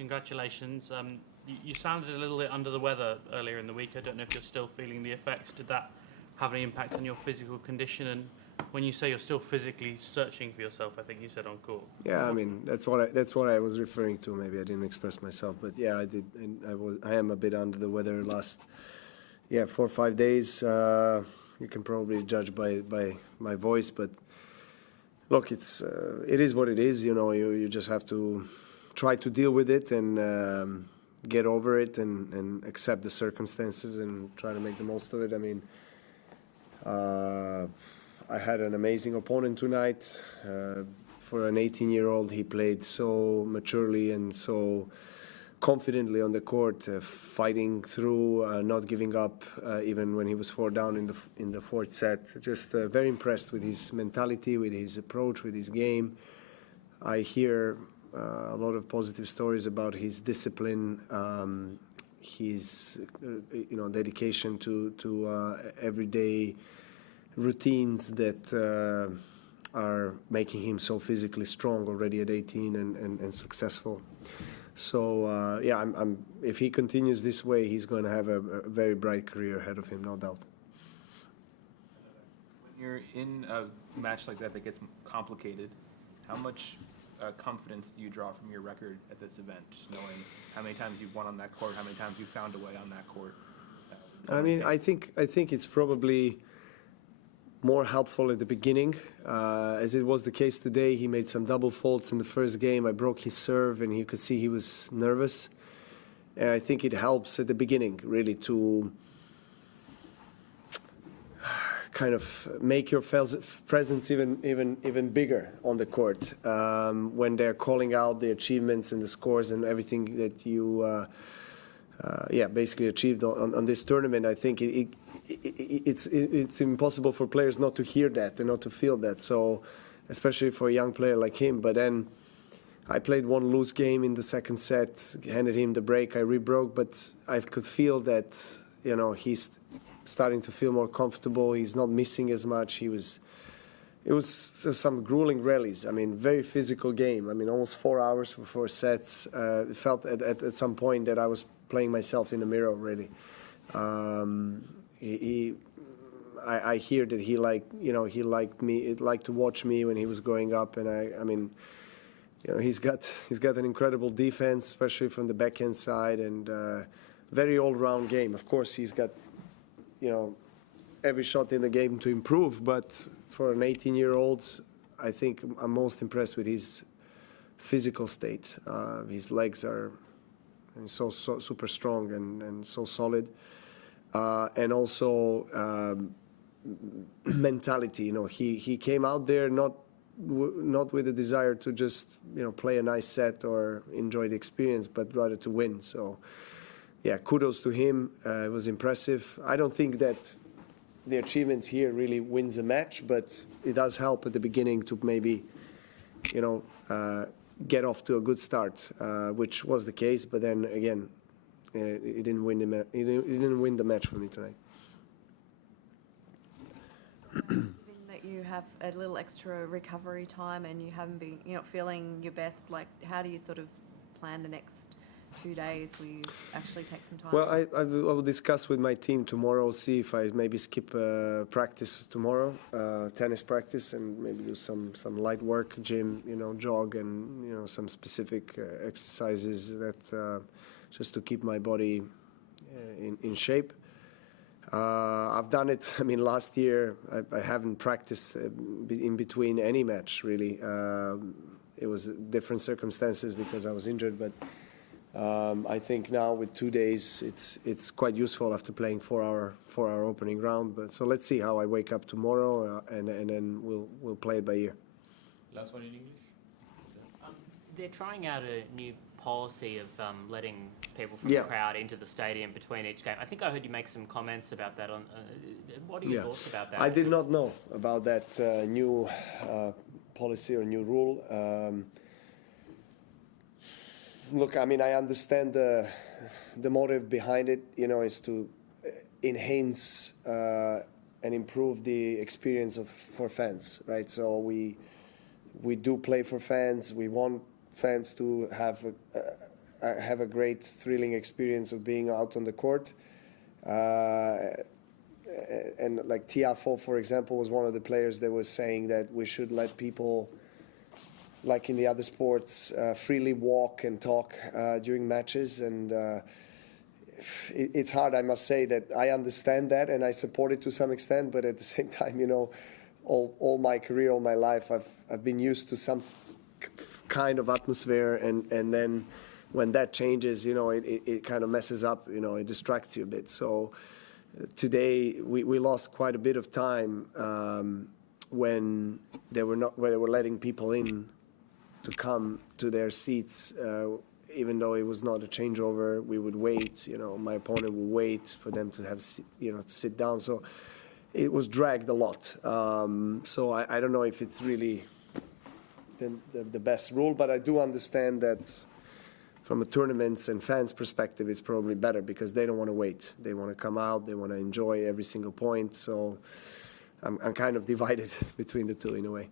congratulations. You sounded a little bit under the weather earlier in the week. I don't know if you're still feeling the effects. Did that have any impact on your physical condition? And when you say you're still physically searching for yourself, I think you said on court. Yeah, I mean that's what I was referring to. Maybe I didn't express myself, but yeah, I did. And I am a bit under the weather last 4 or 5 days. You can probably judge by my voice, but look, it is what it is. You know, you just have to try to deal with it and get over it and accept the circumstances and try to make the most of it. I mean, I had an amazing opponent tonight. For an 18-year-old, he played so maturely and so confidently on the court, fighting through, not giving up, even when he was 4 down in the fourth set. Just very impressed with his mentality, with his approach, with his game. I hear a lot of positive stories about his discipline, his dedication to everyday routines that are making him so physically strong already at 18 and successful. So if he continues this way, he's going to have a very bright career ahead of him, no doubt. When you're in a match like that gets complicated, how much confidence do you draw from your record at this event? Just knowing how many times you've won on that court, how many times you found a way on that court. I mean, I think it's probably more helpful at the beginning, as it was the case today. He made some double faults in the first game. I broke his serve, and you could see he was nervous. And I think it helps at the beginning, really, to kind of make your presence even bigger on the court when they're calling out the achievements and the scores and everything that you basically achieved on this tournament. I think it's impossible for players not to hear that and not to feel that. So, especially for a young player like him. But then I played one loose game in the second set, handed him the break, I rebroke, but I could feel that, you know, he's starting to feel more comfortable. He's not missing as much. It was some grueling rallies. I mean, very physical game. I mean, almost 4 hours for 4 sets. It felt at some point that I was playing myself in the mirror, really. I hear that he liked me. He liked to watch me when he was growing up, and I mean, you know, he's got an incredible defense, especially from the backhand side, and very all-round game. Of course, he's got, you know, every shot in the game to improve, but for an 18-year-old, I think I'm most impressed with his physical state. His legs are so super strong and so solid, and also mentality. You know, he came out there not with a desire to just, you know, play a nice set or enjoy the experience, but rather to win. So, yeah, kudos to him. It was impressive. I don't think that the achievements here really wins a match, but it does help at the beginning to maybe, you know, get off to a good start, which was the case. But then again, he didn't win the match for me tonight. Given that you have a little extra recovery time and you haven't been, you know, feeling your best, like, how do you sort of plan the next 2 days? Will you actually take some time? Well, I will discuss with my team tomorrow, see if I maybe skip practice tomorrow, tennis practice, and maybe do some light work, gym, you know, jog, and, you know, some specific exercises that just to keep my body in shape. I've done it. I mean, last year I haven't practiced in between any match, really. It was different circumstances because I was injured, but I think now with 2 days it's quite useful after playing 4 hour opening round. But so let's see how I wake up tomorrow, and then we'll play it by ear. Last one in English. They're trying out a new policy of letting people from the crowd into the stadium between each game. I think I heard you make some comments about that. What are your thoughts about that? I did not know about that new policy or new rule. Look, I mean, I understand the motive behind it, you know, is to enhance and improve the experience for fans, right? So we do play for fans. We want fans to have I have a great, thrilling experience of being out on the court. And like Tiafoe, for example, was one of the players that was saying that we should let people, like in the other sports, freely walk and talk during matches. And it's hard, I must say, that I understand that and I support it to some extent, but at the same time, you know, all my career, all my life, I've been used to some kind of atmosphere, and then when that changes, you know, it kind of messes up, you know, it distracts you a bit. So today we lost quite a bit of time when they were letting people in to come to their seats. Even though it was not a changeover, we would wait. You know, my opponent would wait for them to have, you know, to sit down. So it was dragged a lot. So I don't know if it's really the best rule, but I do understand that from a tournaments and fans perspective, it's probably better because they don't want to wait. They want to come out. They want to enjoy every single point. So I'm kind of divided between the two in a way.